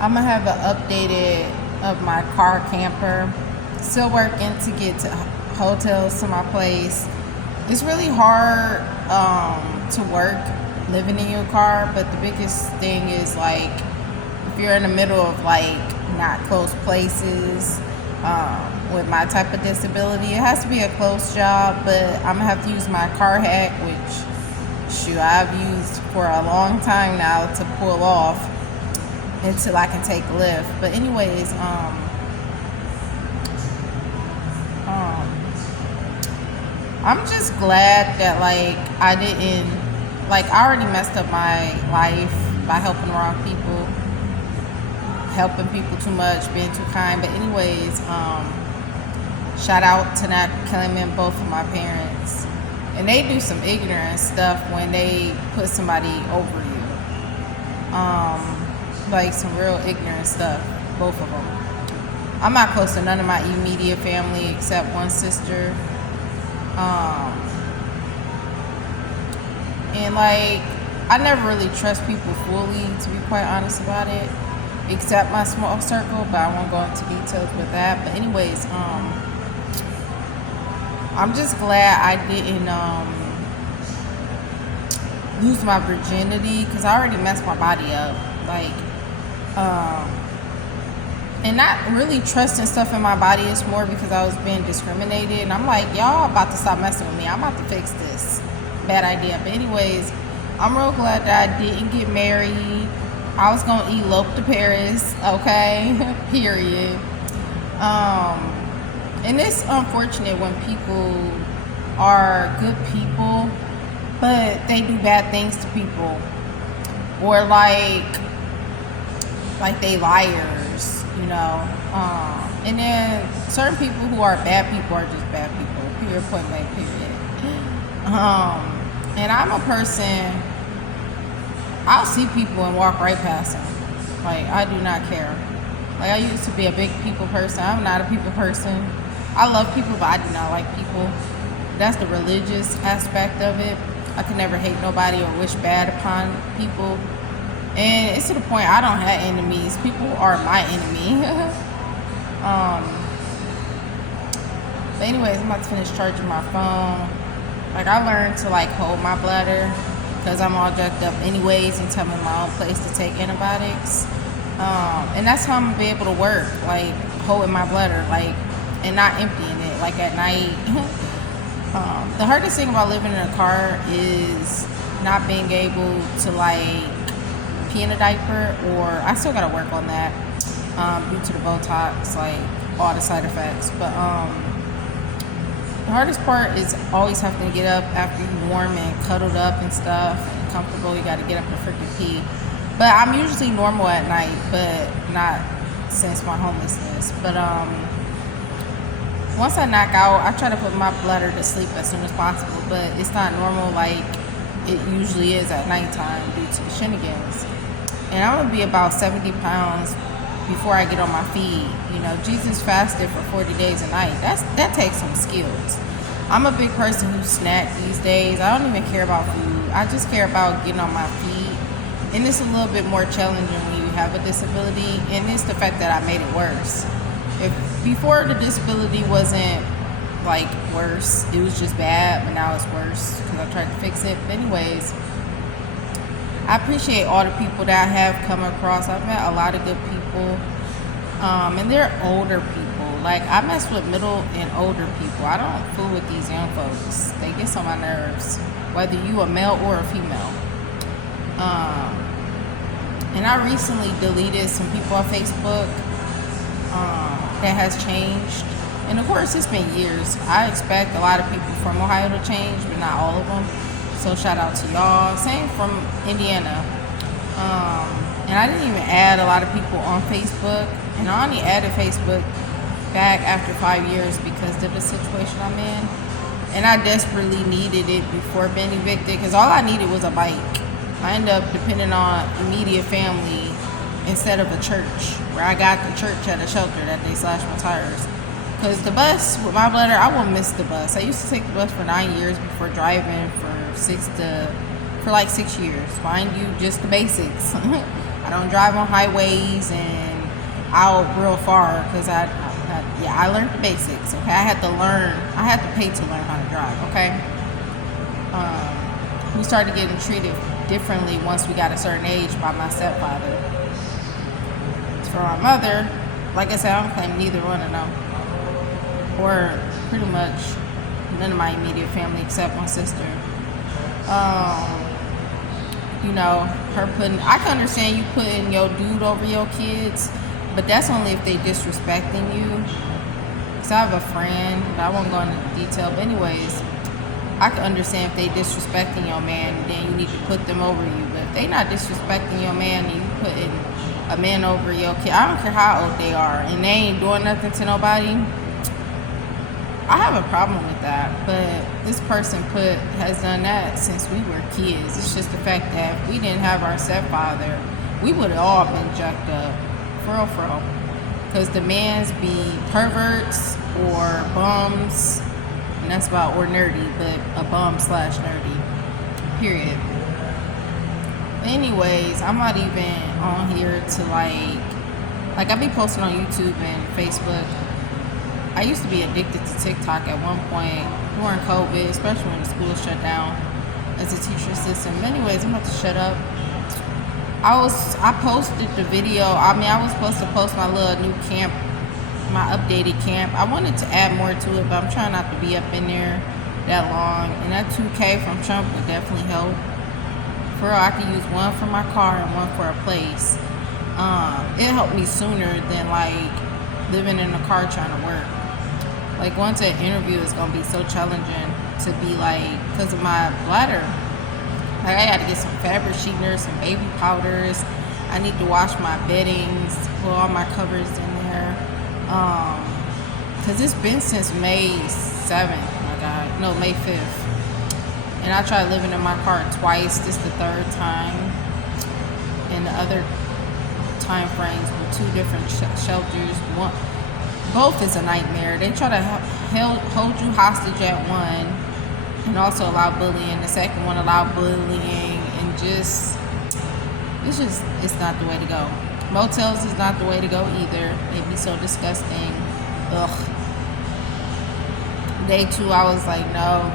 I'm gonna have an updated of my car camper. Still working to get to hotels to my place. It's really hard to work living in your car, but the biggest thing is like if you're in the middle of like not close places. With my type of disability, it has to be a close job, but I'm gonna have to use my car hack, which shoot I've used for a long time now to pull off until I can take a lift. But anyways, I'm just glad that like I didn't like I already messed up my life by helping the wrong people, helping people too much, being too kind. But anyways, shout out to not killing both of my parents. And they do some ignorant stuff when they put somebody over you. Like some real ignorant stuff, both of them. I'm not close to none of my immediate family except one sister. And like, I never really trust people fully, to be quite honest about it, except my small circle, but I won't go into details with that. But anyways, I'm just glad I didn't lose my virginity because I already messed my body up. Like, and not really trusting stuff in my body is more because I was being discriminated. And I'm like, y'all about to stop messing with me. I'm about to fix this. Bad idea. But anyways, I'm real glad that I didn't get married. I was going to elope to Paris, okay? Period. And it's unfortunate when people are good people, but they do bad things to people. Or like they liars, you know. And then certain people who are bad people are just bad people. Period, point blank, period. And I'm a person, I'll see people and walk right past them. Like, I do not care. Like, I used to be a big people person. I'm not a people person. I love people, but I do not like people. That's the religious aspect of it. I could never hate nobody or wish bad upon people. And it's to the point I don't have enemies. People are my enemy. But anyways, I'm about to finish charging my phone. Like, I learned to like hold my bladder because I'm all jacked up anyways and tell me my own place to take antibiotics. And that's how I'm gonna be able to work, like holding my bladder, like, and not emptying it, like at night. The hardest thing about living in a car is not being able to like pee in a diaper, or I still gotta work on that due to the Botox, like all the side effects. But the hardest part is always having to get up after you're warm and cuddled up and stuff and comfortable. You got to get up and freaking pee. But I'm usually normal at night, but not since my homelessness. But once I knock out, I try to put my bladder to sleep as soon as possible. But it's not normal like it usually is at nighttime due to the shenanigans. And I'm gonna be about 70 pounds before I get on my feet. You know, Jesus fasted for 40 days a night. That takes some skills. I'm a big person who snack these days. I don't even care about food. I just care about getting on my feet. And it's a little bit more challenging when you have a disability. And it's the fact that I made it worse. If before the disability wasn't like worse, it was just bad, but now it's worse because I tried to fix it. But anyways, I appreciate all the people that I have come across. I've met a lot of good people, and they're older people. Like, I mess with middle and older people. I don't fool with these young folks. They get on my nerves, whether you a male or a female. And I recently deleted some people on Facebook that has changed. And of course, it's been years. I expect a lot of people from Ohio to change, but not all of them. So shout out to y'all. Same from Indiana. And I didn't even add a lot of people on Facebook. And I only added Facebook back after 5 years because of the situation I'm in. And I desperately needed it before being evicted because all I needed was a bike. I ended up depending on immediate family instead of a church, where I got the church at a shelter that they slashed my tires. Because the bus, with my bladder, I won't miss the bus. I used to take the bus for 9 years before driving for like 6 years. Mind you, just the basics. I don't drive on highways and out real far because I learned the basics. Okay, I had to pay to learn how to drive. Okay, we started getting treated differently once we got a certain age by my stepfather. For my mother, like I said, I don't claim neither one of them, or pretty much none of my immediate family except my sister. You know, I can understand you putting your dude over your kids, but that's only if they disrespecting you. Cause I have a friend, but I won't go into detail. But anyways, I can understand if they disrespecting your man, then you need to put them over you. But if they not disrespecting your man and you putting a man over your kid, I don't care how old they are, and they ain't doing nothing to nobody, I have a problem with that. But this person has done that since we were kids. It's just the fact that if we didn't have our stepfather, we would have all been jacked up. For real. Because the mans be perverts or bums, and that's about, or nerdy, but a bum/nerdy. Period. But anyways, I'm not even on here to like I be posting on YouTube and Facebook. I used to be addicted to TikTok at one point during COVID, especially when the school shut down as a teacher assistant. But anyways, I'm about to shut up. I posted the video. I was supposed to post my little new camp, my updated camp. I wanted to add more to it, but I'm trying not to be up in there that long. And that 2K from Trump would definitely help. For real, I could use one for my car and one for a place. It helped me sooner than living in a car trying to work. Going to an interview is gonna be so challenging to be because of my bladder. I got to get some fabric sheeteners, some baby powders. I need to wash my beddings, put all my covers in there. Cause it's been since May 7th. Oh my God, no, May 5th. And I tried living in my car twice. This is the third time. And the other time frames were two different shelters. Both is a nightmare. They try to hold you hostage at one and also allow bullying. The second one allow bullying, and it's not the way to go. Motels is not the way to go either. It'd be so disgusting. Ugh. Day 2, I was like, no.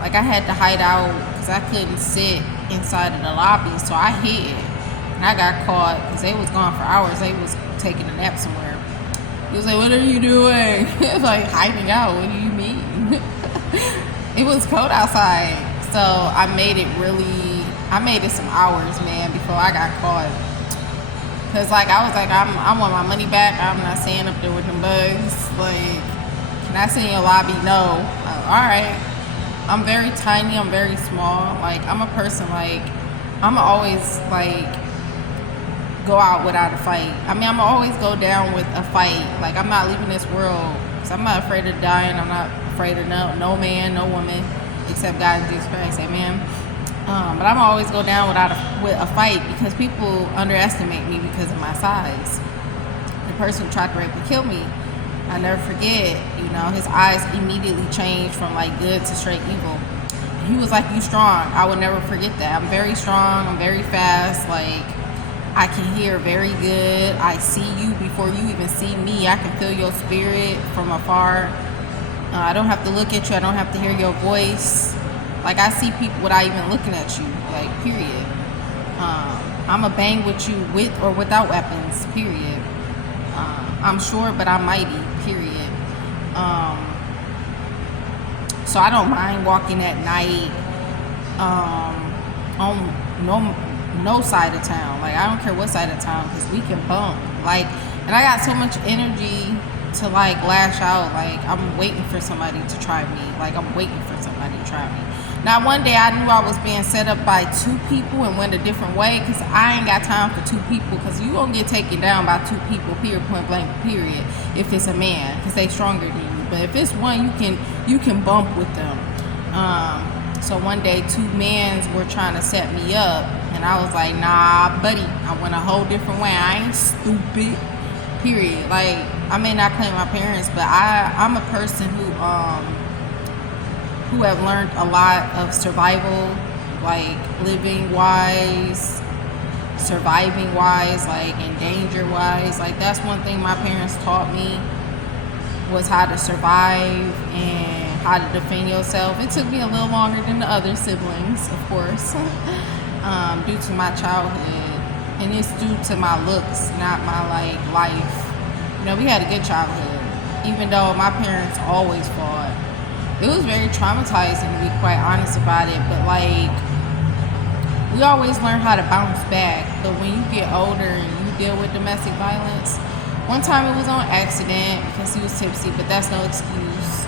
I had to hide out because I couldn't sit inside of the lobby, so I hid. And I got caught because they was gone for hours. They was taking a nap somewhere. He was like, what are you doing? It was hiding out. What do you mean? It was cold outside. So I made it some hours, man, before I got caught. Because I was I want my money back. I'm not staying up there with them bugs. Can I sit in your lobby? No. All right. I'm very tiny. I'm very small. I'm a person, I'm always, go out without a fight. I'm always go down with a fight. I'm not leaving this world. Because I'm not afraid of dying. I'm not afraid of no man, no woman, except God and Jesus Christ. Amen. But I'm always go down with a fight because people underestimate me because of my size. The person who tried to rape and kill me, I never forget, his eyes immediately changed from good to straight evil. He was like, you strong. I would never forget that. I'm very strong. I'm very fast. I can hear very good. I see you before you even see me. I can feel your spirit from afar. I don't have to look at you. I don't have to hear your voice. I see people without even looking at you. Period. I'm a bang with you with or without weapons. Period. I'm short, but I'm mighty. Period. So I don't mind walking at night on no side of town. I don't care what side of town, because we can bump. And I got so much energy to lash out. I'm waiting for somebody to try me. I'm waiting for somebody to try me. Now one day I knew I was being set up by two people and went a different way, because I ain't got time for two people, because you gonna get taken down by two people, period, point blank, period, if it's a man, because they stronger than you. But if it's one, you can bump with them. So one day two mans were trying to set me up, and I was like, nah, buddy, I went a whole different way. I ain't stupid. Period. I may not claim my parents, but I'm a person who have learned a lot of survival, living wise, surviving wise, like in danger wise. Like that's one thing my parents taught me, was how to survive and how to defend yourself. It took me a little longer than the other siblings, of course, due to my childhood, and it's due to my looks, not my like life. You know, we had a good childhood, even though my parents always fought. It was very traumatizing, to be quite honest about it, but like, we always learn how to bounce back. But when you get older and you deal with domestic violence, one time it was on accident because he was tipsy, but that's no excuse.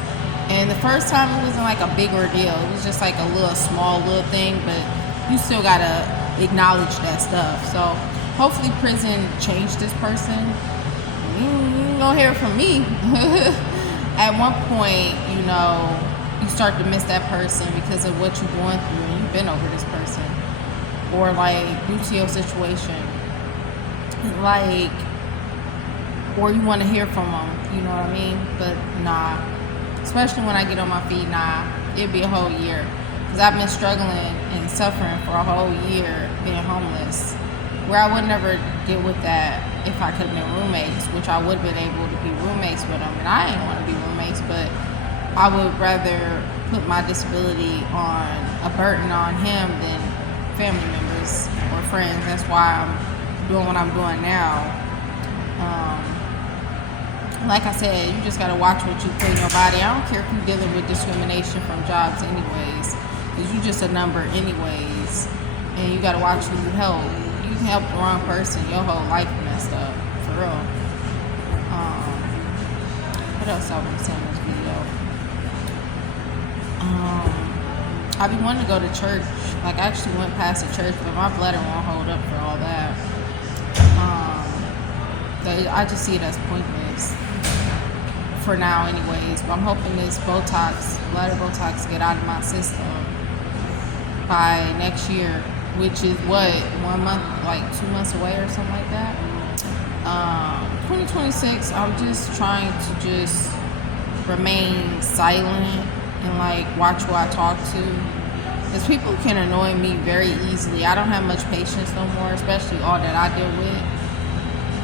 And the first time it wasn't like a big ordeal. It was just like a small little thing, but you still gotta acknowledge that stuff. So hopefully prison changed this person. You ain't gonna hear it from me. At one point, you know, you start to miss that person because of what you're going through and you've been over this person. Or like due to your situation. Like, or you want to hear from them, you know what I mean? But nah, especially when I get on my feet, nah, it'd be a whole year. Because I've been struggling and suffering for a whole year being homeless, where I would never deal with that if I could have been roommates, which I would have been able to be roommates with them. And I didn't want to be roommates, but I would rather put my disability on a burden on him than family members or friends. That's why I'm doing what I'm doing now. Like I said, you just gotta watch what you put in your body. I don't care if you're dealing with discrimination from jobs anyways, because you just a number anyways, and you gotta watch who you help. You can help the wrong person, your whole life messed up, for real. What else I want to say in this video? I be wanting to go to church. Like, I actually went past the church, but my bladder won't hold up for all that. I just see it as pointless for now anyways. But I'm hoping this bladder Botox get out of my system by next year, which is what, 1 month, like 2 months away or something like that. 2026, I'm just trying to just remain silent and like watch who I talk to, because people can annoy me very easily. I don't have much patience no more, especially all that I deal with.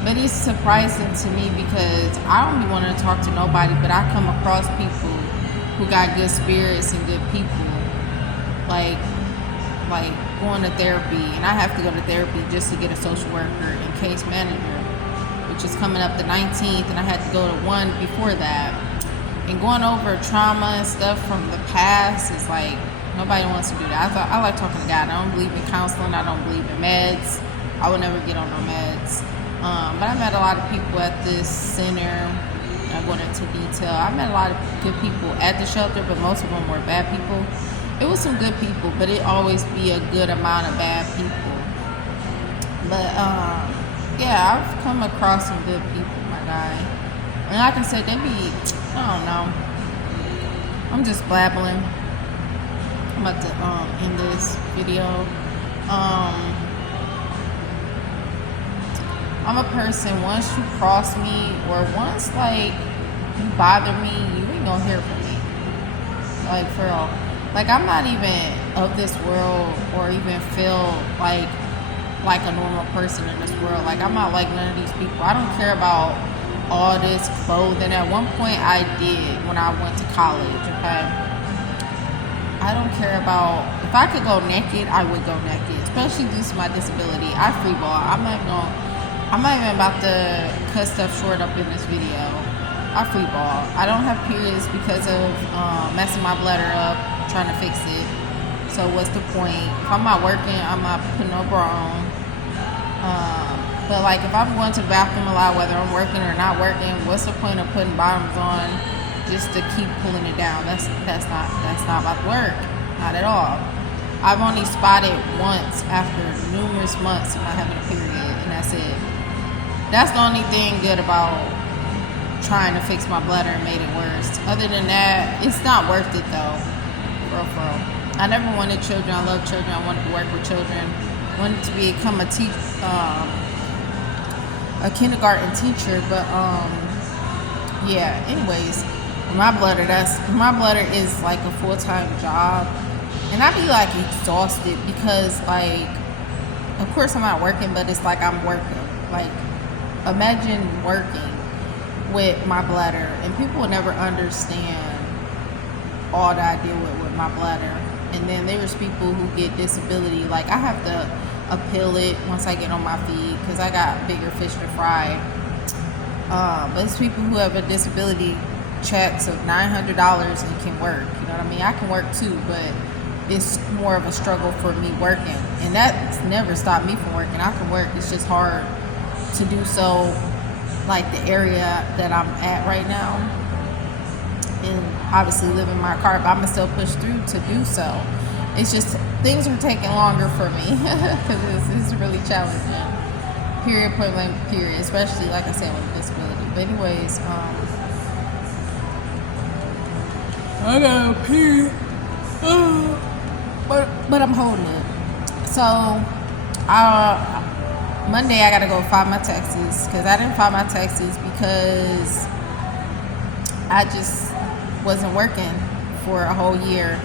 But it's surprising to me because I don't be wanting to talk to nobody, but I come across people who got good spirits and good people, like going to therapy. And I have to go to therapy just to get a social worker and case manager, which is coming up the 19th, and I had to go to one before that. And going over trauma and stuff from the past is like, nobody wants to do that. I like talking to God. I don't believe in counseling. I don't believe in meds. I would never get on no meds. But I met a lot of people at this center. I'm going into detail. I met a lot of good people at the shelter, but most of them were bad people. It was some good people, but it always be a good amount of bad people. But yeah, I've come across some good people, my guy. And like I said, they be, I don't know. I'm just blabbling. I'm about to end this video. I'm a person, once you cross me or once like you bother me, you ain't gonna hear from me. Like, for real. Like, I'm not even of this world or even feel like a normal person in this world. Like, I'm not like none of these people. I don't care about all this clothing. At one point I did when I went to college, okay? I don't care about, if I could go naked, I would go naked, especially due to my disability. I freeball. I'm not even about to cut stuff short up in this video. I freeball. I don't have periods because of messing my bladder up, trying to fix it. So what's the point? If I'm not working, I'm not putting no bra on. But like, if I'm going to the bathroom a lot, whether I'm working or not working, what's the point of putting bottoms on just to keep pulling it down? That's not about to work. Not at all. I've only spotted once after numerous months of not having a period, and that's it. That's the only thing good about trying to fix my bladder and made it worse. Other than that, it's not worth it though. For real. I never wanted children. I love children. I wanted to work with children. I wanted to become a kindergarten teacher. But yeah. Anyways, my bladder is like a full-time job, and I be like exhausted because like of course I'm not working, but it's like I'm working. Like, imagine working with my bladder, and people will never understand all that I deal with my bladder. And then there's people who get disability. Like, I have to appeal it once I get on my feet because I got bigger fish to fry. But it's people who have a disability checks of $900 and can work. You know what I mean? I can work too, but it's more of a struggle for me working. And that's never stopped me from working. I can work. It's just hard to do so, like the area that I'm at right now. And obviously live in my car, but I'm going to still push through to do so. It's just things are taking longer for me because it's really challenging. Period, point blank, period. Especially, like I said, with disability. But anyways, I got a period. But I'm holding it. So, Monday I gotta go file my taxes because I didn't file my taxes because I just wasn't working for a whole year.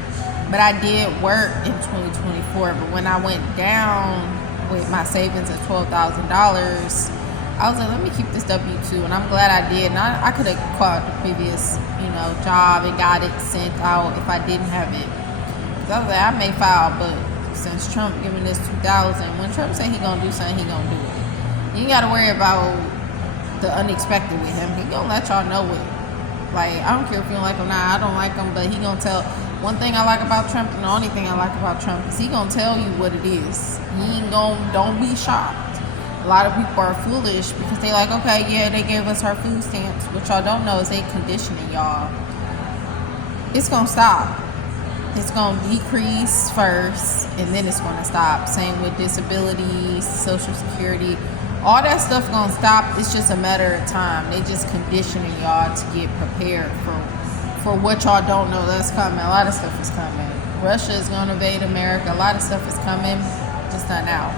But I did work in 2024. But when I went down with my savings of $12,000, I was like, let me keep this W-2, and I'm glad I did. And I could have caught the previous, job and got it sent out if I didn't have it. So I was like, I may file, but since Trump giving this 2,000, when Trump said he gonna do something, he gonna do it. You ain't gotta worry about the unexpected with him. He gonna let y'all know it. Like, I don't care if you don't like him now. I don't like him, but he gonna tell. One thing I like about Trump, and the only thing I like about Trump, is he gonna tell you what it is. He ain't don't be shocked. A lot of people are foolish because they like, okay, yeah, they gave us our food stamps. What y'all don't know is they conditioning y'all. It's gonna stop. It's gonna decrease first, and then it's gonna stop. Same with disabilities, Social Security. All that stuff gonna stop. It's just a matter of time. They just conditioning y'all to get prepared for what y'all don't know that's coming. A lot of stuff is coming. Russia is gonna invade America. A lot of stuff is coming, just not now.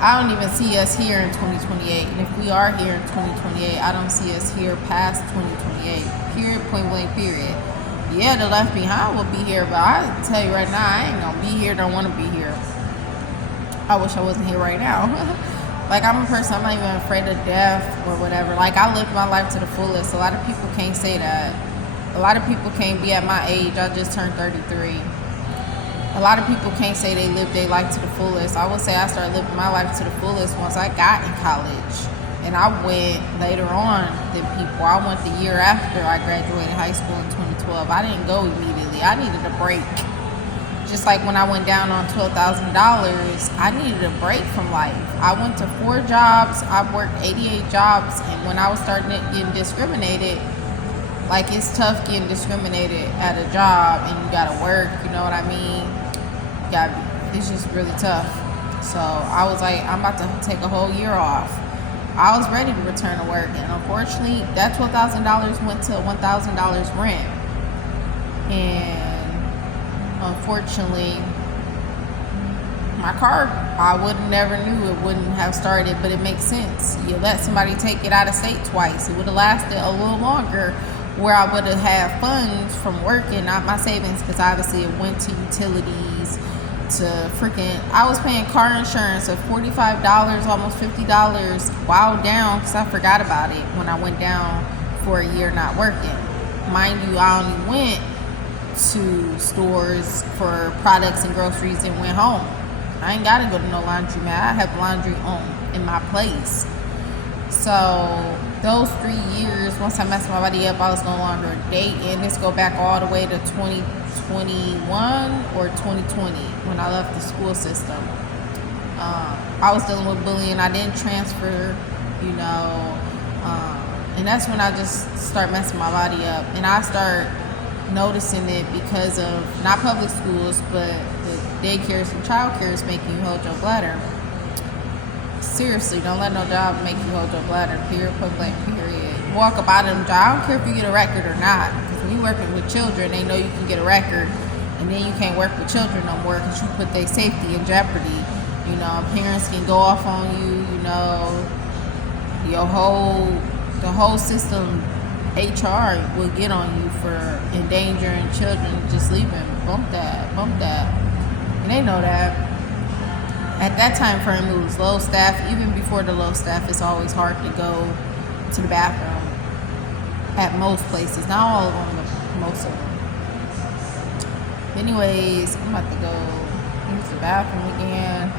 I don't even see us here in 2028. And if we are here in 2028, I don't see us here past 2028. Period, point blank, period. Yeah, the left behind will be here, but I tell you right now, I ain't gonna be here, don't wanna be here. I wish I wasn't here right now. Like, I'm a person, I'm not even afraid of death or whatever. Like, I lived my life to the fullest. A lot of people can't say that. A lot of people can't be at my age. I just turned 33. A lot of people can't say they lived their life to the fullest. I would say I started living my life to the fullest once I got in college. And I went later on than people. I went the year after I graduated high school in 2012. I didn't go immediately. I needed a break. Just like when I went down on $12,000, I needed a break from life. I went to 4 jobs. I worked 88 jobs. And when I was starting to get discriminated, like, it's tough getting discriminated at a job and you gotta work, you know what I mean? It's just really tough. So I was like, I'm about to take a whole year off. I was ready to return to work, and unfortunately, that $12,000 went to $1,000 rent. And unfortunately, my car, I would never knew it wouldn't have started, but it makes sense. You let somebody take it out of state twice, it would have lasted a little longer, where I would have had funds from working, not my savings, because obviously it went to utilities, to I was paying car insurance of $45, almost $50 while down, because I forgot about it when I went down for a year not working. Mind you, I only went to stores for products and groceries and went home. I ain't gotta go to no laundromat. I have laundry in my place. So those 3 years, once I messed my body up, I was no longer dating. This go back all the way to 2021 or 2020 when I left the school system. I was dealing with bullying. I didn't transfer, and that's when I just start messing my body up. And I start noticing it because of not public schools, but the daycares and child cares making you hold your bladder. Seriously, don't let no job make you hold your bladder. Period, point blank, period. Walk up out of them job. I don't care if you get a record or not. Because when you're working with children, they know you can get a record, and then you can't work with children no more because you put their safety in jeopardy. Parents can go off on you. The whole system, HR will get on you for endangering children. Just leaving. Bump that. And they know that. At that time frame, it was low staff. Even before the low staff, it's always hard to go to the bathroom at most places. Not all of them, but most of them. Anyways, I'm about to go use the bathroom again.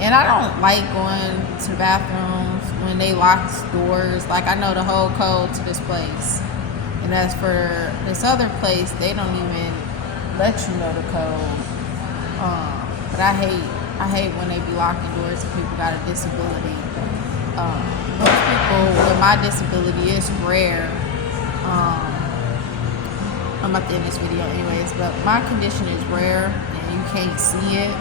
And I don't like going to the bathrooms when they lock doors. Like, I know the whole code to this place. And as for this other place, they don't even let you know the code. But I hate when they be locking doors and people got a disability. Most people with my disability is rare. I'm about to end this video anyways, but my condition is rare and you can't see it.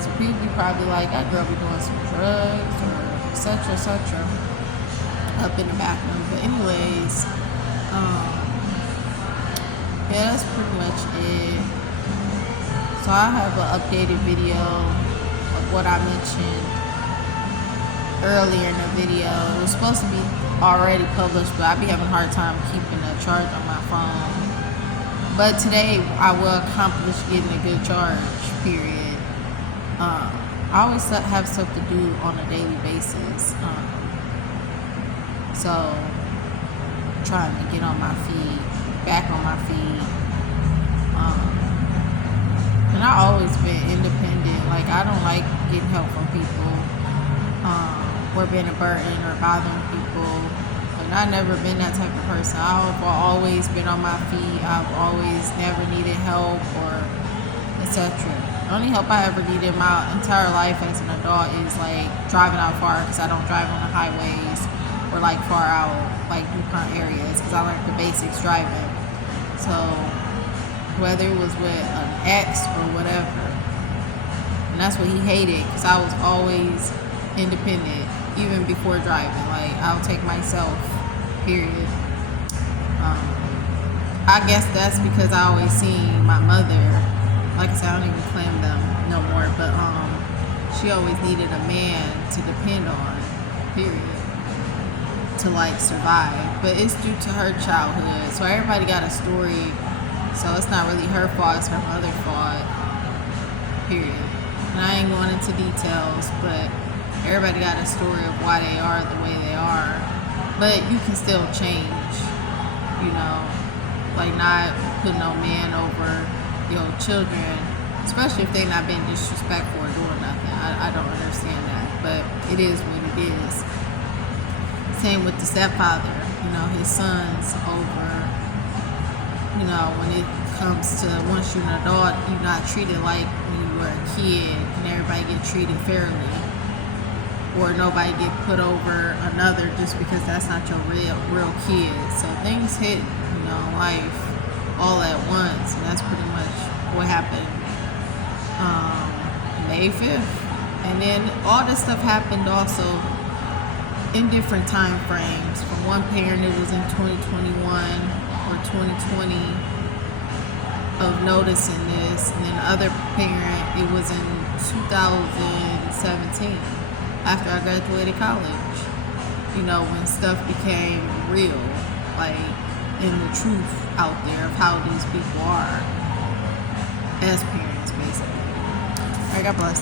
So people be probably like, that girl be doing some drugs or such up in the bathroom. But anyways, yeah, that's pretty much it. So I have an updated video of what I mentioned earlier in the video. It was supposed to be already published, but I be having a hard time keeping a charge on my phone. But today I will accomplish getting a good charge, period. I always have stuff to do on a daily basis. So trying to get on my feet, back on my feet. And I always been independent. Like, I don't like getting help from people, or being a burden or bothering people. And I've never been that type of person. I've always been on my feet. I've always never needed help or etc. The only help I ever needed my entire life as an adult is like driving out far, because I don't drive on the highways, or like far out like DuPont areas, because I learned the basics driving. So whether it was with an ex or whatever, and that's what he hated, because I was always independent even before driving. Like, I'll take myself, period. I guess that's because I always seen my mother, like I said, I don't even claim them no more, but she always needed a man to depend on, period, to like survive. But it's due to her childhood, so everybody got a story. So it's not really her fault, it's her mother's fault, period. And I ain't going into details, but everybody got a story of why they are the way they are. But you can still change, you know, like not putting no man over your children, especially if they not being disrespectful or doing nothing. I don't understand that, but it is what it is. Same with the stepfather, you know, his son's over. You know, when it comes to once you're an adult, you're not treated like when you were a kid, and everybody get treated fairly, or nobody get put over another just because that's not your real kid. So things hit, you know, life all at once, and that's pretty much what happened May 5th. And then all this stuff happened also in different time frames. From one parent, it was in 2021 or 2020 of noticing this, and then the other parent, it was in 2017 after I graduated college, you know, when stuff became real, like, in the truth out there of how these people are as parents, basically. All right, God bless.